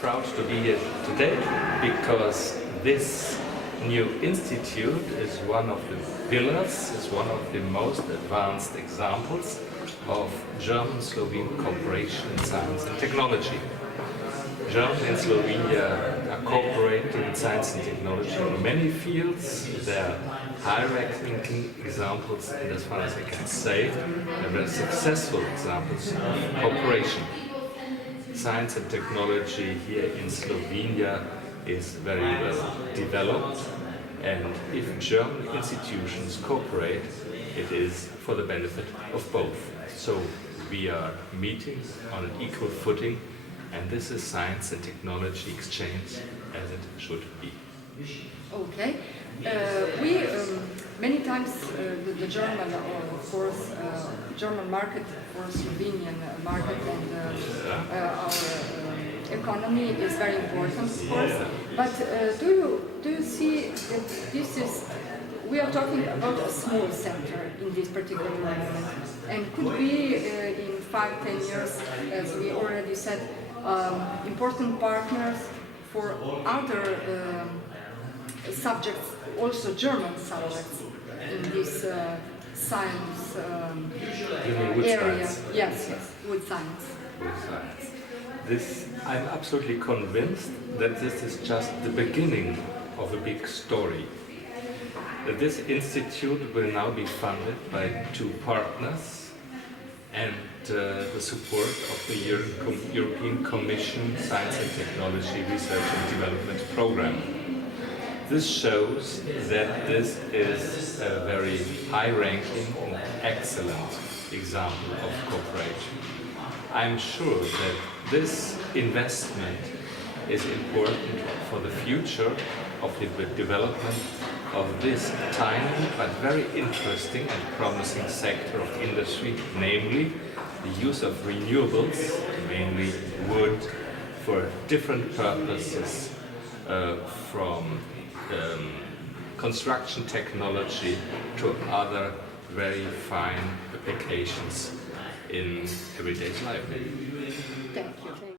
proud to be here today because this new institute is one of the pillars, is one of the most advanced examples of German-Slovene cooperation in science and technology. Germany and Slovenia are cooperating in science and technology in many fields. There are high-ranking examples, and as far as I can say, they're very successful examples of cooperation. Science and technology here in Slovenia is very well developed, and if German institutions cooperate, it is for the benefit of both. So we are meeting on an equal footing, and this is science and technology exchange as it should be. Okay. We many times the German, of course, German market for Slovenian market and our economy is very important, of course. But do you see that this is? We are talking about a small center in this particular moment, and could be in 5-10 years, as we already said, important partners for other subjects, also German subjects in this science area. Science. Yes, with science. With science. I'm absolutely convinced that this is just the beginning of a big story. That this institute will now be funded by 2 partners and the support of the European Commission Science and Technology Research and Development Program. This shows that this is a very high-ranking and excellent example of cooperation. I'm sure that this investment is important for the future of the development of this tiny but very interesting and promising sector of industry, namely the use of renewables, mainly wood, for different purposes, from construction technology to other very fine applications in everyday life. Thank you.